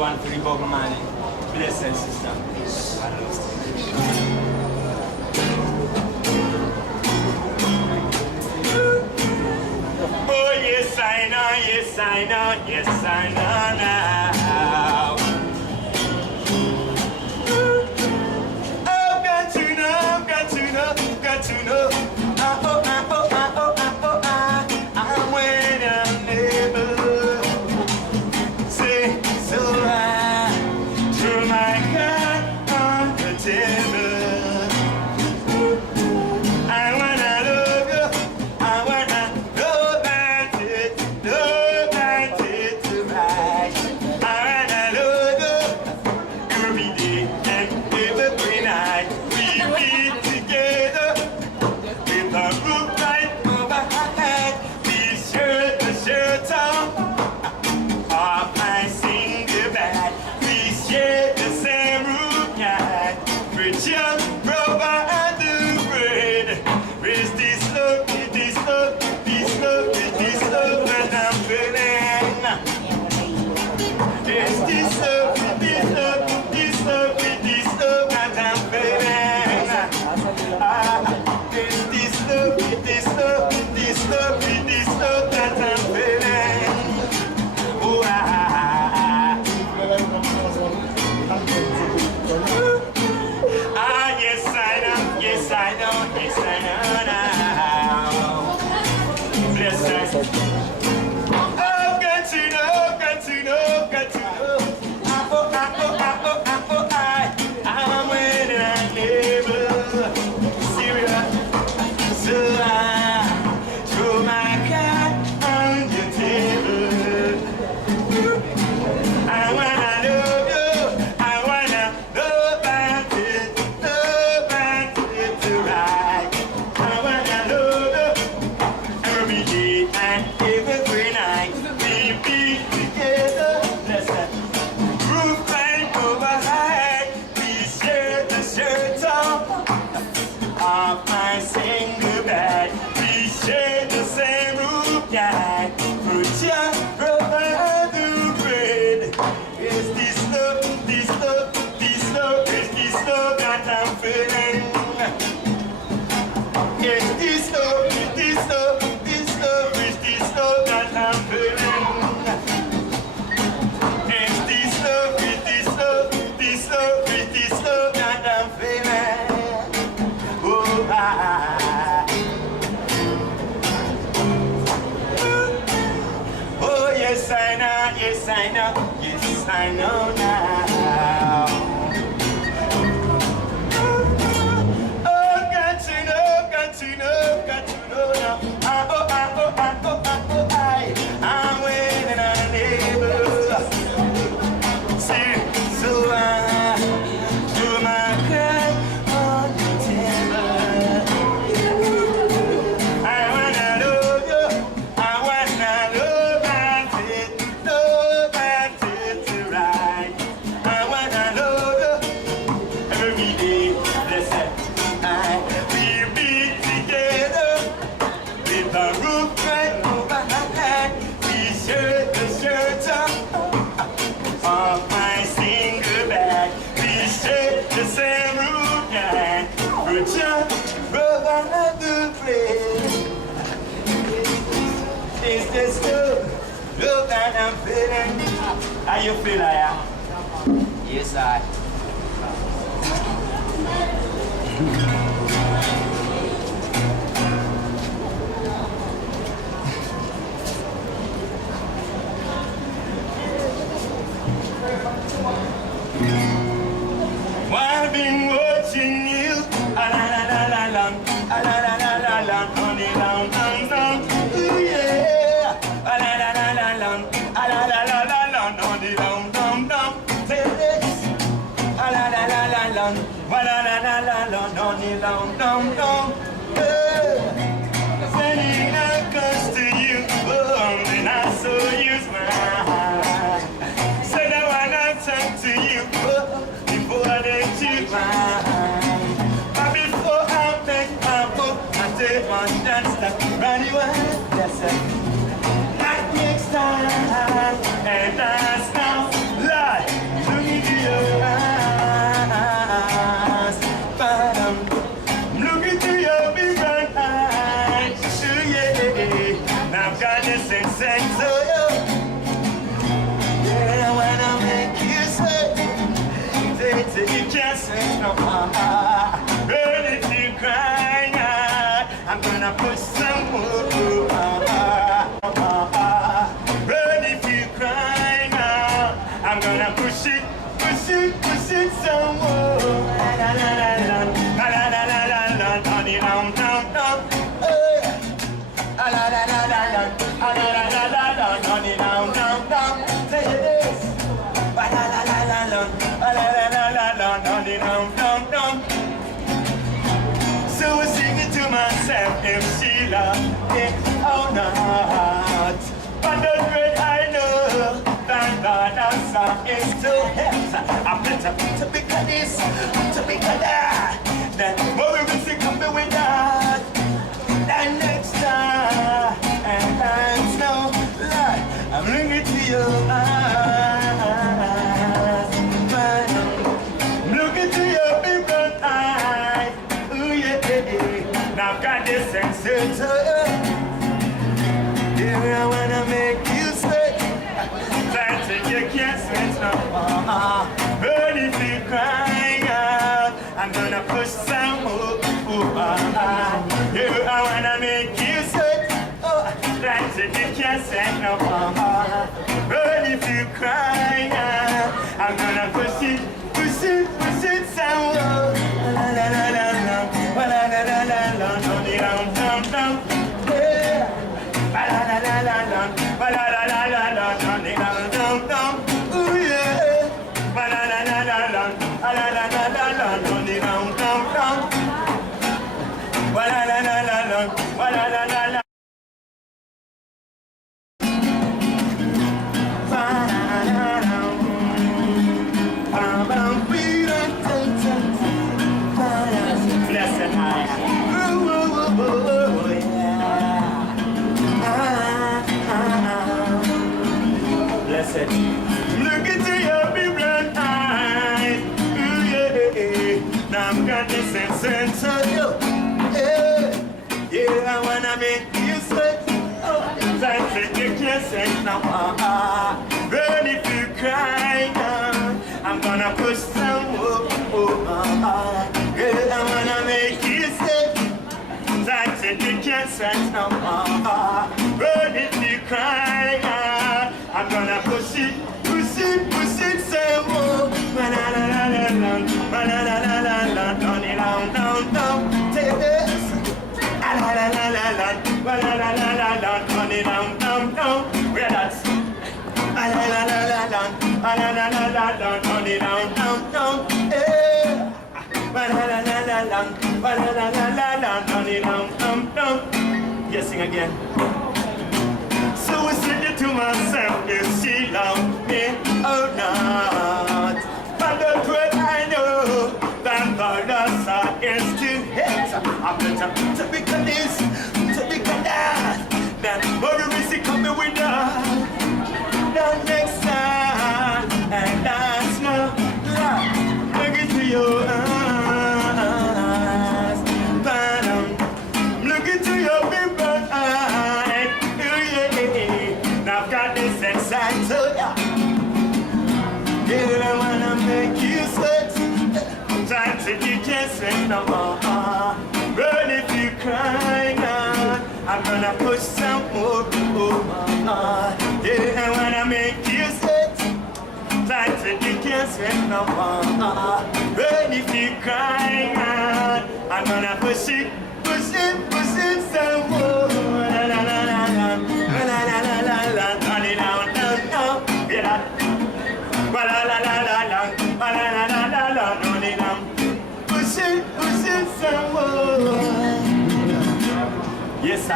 one for the Bob Marley. Bless her, sister. Oh, yes, I know, yes, I know, yes, I know now. Oh, got to know, got to know, got to know. Oh, oh, oh, oh, oh, oh, oh, oh, I'm when I'm able. Say, so I threw my card on the table. I wanna love you, I wanna know about it to right. I wanna love you every day and every night. We be together with our roof right over our head. T-shirt, the shirt on, off my single bag. We share the same roof, yeah. We're just rubber and the bread. Where's this love, this love, this love, this love that I'm feeling? There's this love, this love, this love, this love that I'm feeling. There's this love, this love, this love, this love that I'm feeling. Oh, yes, I know, yes, I know, yes, I know now. Bless her. Oh, got to know, got to know, got to know. Oh, oh, oh, oh, oh, oh, I'm when I'm able. Serious. So I throw my card on the table. I wanna love you, I wanna know about it to right. I wanna love you every day and every night. We be together, bless her. Roof right overhead, we share the shirt off my single bed. We share the same roof, yeah. Put your rubber the bread. Is this love, this love, this love, is this love that I'm feeling? Is this love, this love, this love, is this love that I'm feeling? Is this love, is this love, this love, is this love that I'm feeling? Oh, oh, yes, I know, yes, I know, yes, I know now. Oh, got to know, got to know, got to know now. Oh, oh, oh, oh, oh, oh, I'm waiting on neighbor. See, so I do my card on the table. I wanna love you, I wanna love about it to right. I wanna love you every day, bless it. We'll be together with a roof right over our head. We share the shirt off my single bag. We share the same roof, yeah. We're just brother and the friend. Is this love that I'm feeling? How you feel, Aya? Yes, I. Well, I've been watching you, a la la la la la, a la la la la la, on the down, down, down, ooh yeah, a la la la la la, a la la la la la, on the down, down, down, say this, a la la la la la, a la la la la la, on the down, down, down, sending a curse to you, oh, and I saw you smile, said I wanna talk to you, oh, before I let you ride. But before I make my book, I take one dance step, run you away, yes sir. Like next time, and that's now, Lord. got this sense to you. Yeah, I wanna make you sweat. Say you can't say no more. But if you cry out, I'm gonna push some more. But if you cry out, I'm gonna push it some more. La la la la la la la la la la down down down. La la la la la la la la la la la down down down. Say this. La la la la la la la la la la la down down down. So I sing it to myself if Sheila is or not. But the great I know, thank God our song is to help. I'm better to be this, to be that. Then what we will see coming with that. Then next time, and that's no lie. I'm looking to your eyes. I'm looking to your big brown eyes. Ooh yeah, now I've got this sense to you. Yeah, I wanna make you sweat. That's it, you can't sweat no more. But if you cry out, I'm gonna push some more. Yeah, I wanna make you sweat. Oh, that's it, you can't sweat no more. But if you cry out, I'm gonna push it some more. La la la la la, la la la la la, down down down. Yeah. La la la la la la, la la la la la, down down down. Ooh yeah. La la la la la la, la la la la la, down down down. La la la la la la, la la la la la. Blessed I am. Blessed. Look into your big brown eyes. Ooh, yeah. Now I'm got this sense of you. Yeah, yeah, I wanna make you sweat. Oh, that's it, you can't say no more. But if you cry now, I'm gonna push some more. Yeah, I wanna make you sweat. That's it, you can't say no more. But if you cry now, I'm gonna push it some more. La la la la la, la la la la la, down down down. Take this. La la la la la, la la la la la, down down down. Where that's? La la la la la, la la la la la, down down down. Yeah. La la la la la, la la la la la, down down. Yes, sing again. So I said it to myself, if she loved me or not. But the truth I know, that the loss is to hate. I'm better to be this, to be that. Then what we see coming with that. The next time, and that's no lie. Look into your eyes. But I'm looking to your big brown eyes. Now I've got this inside to ya. Yeah, I wanna make you sweat. Time to you can't say no more. But if you cry now, I'm gonna push some more. Yeah, I wanna make you sweat. Time to you can't say no more. But if you cry now, I'm gonna push it some more. La la la la la, la la la la la, down down down. Yeah. La la la la la la, la la la la la la, down. Push it some more. Yes, I.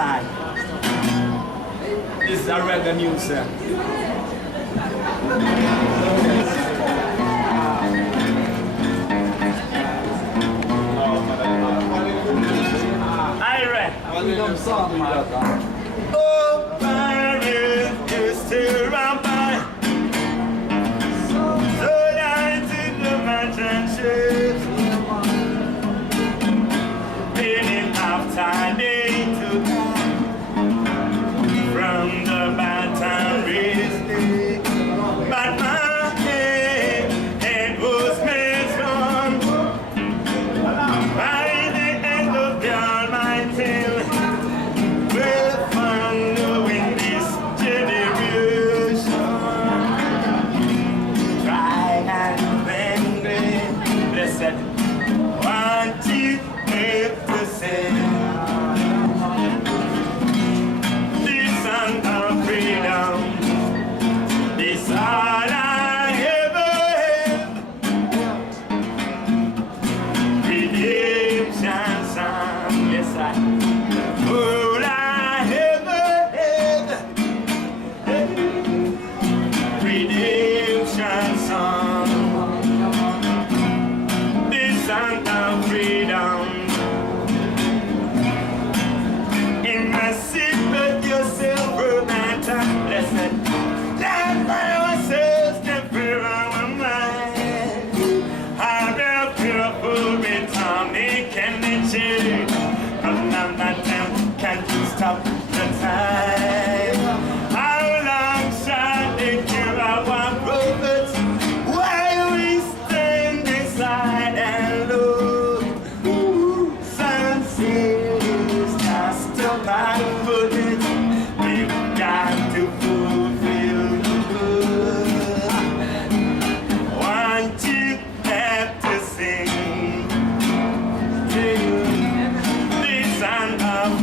This is a reggae music. Ira. Oh, Paris is still around by. So nice in the mountain shades. Been in half time day to from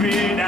free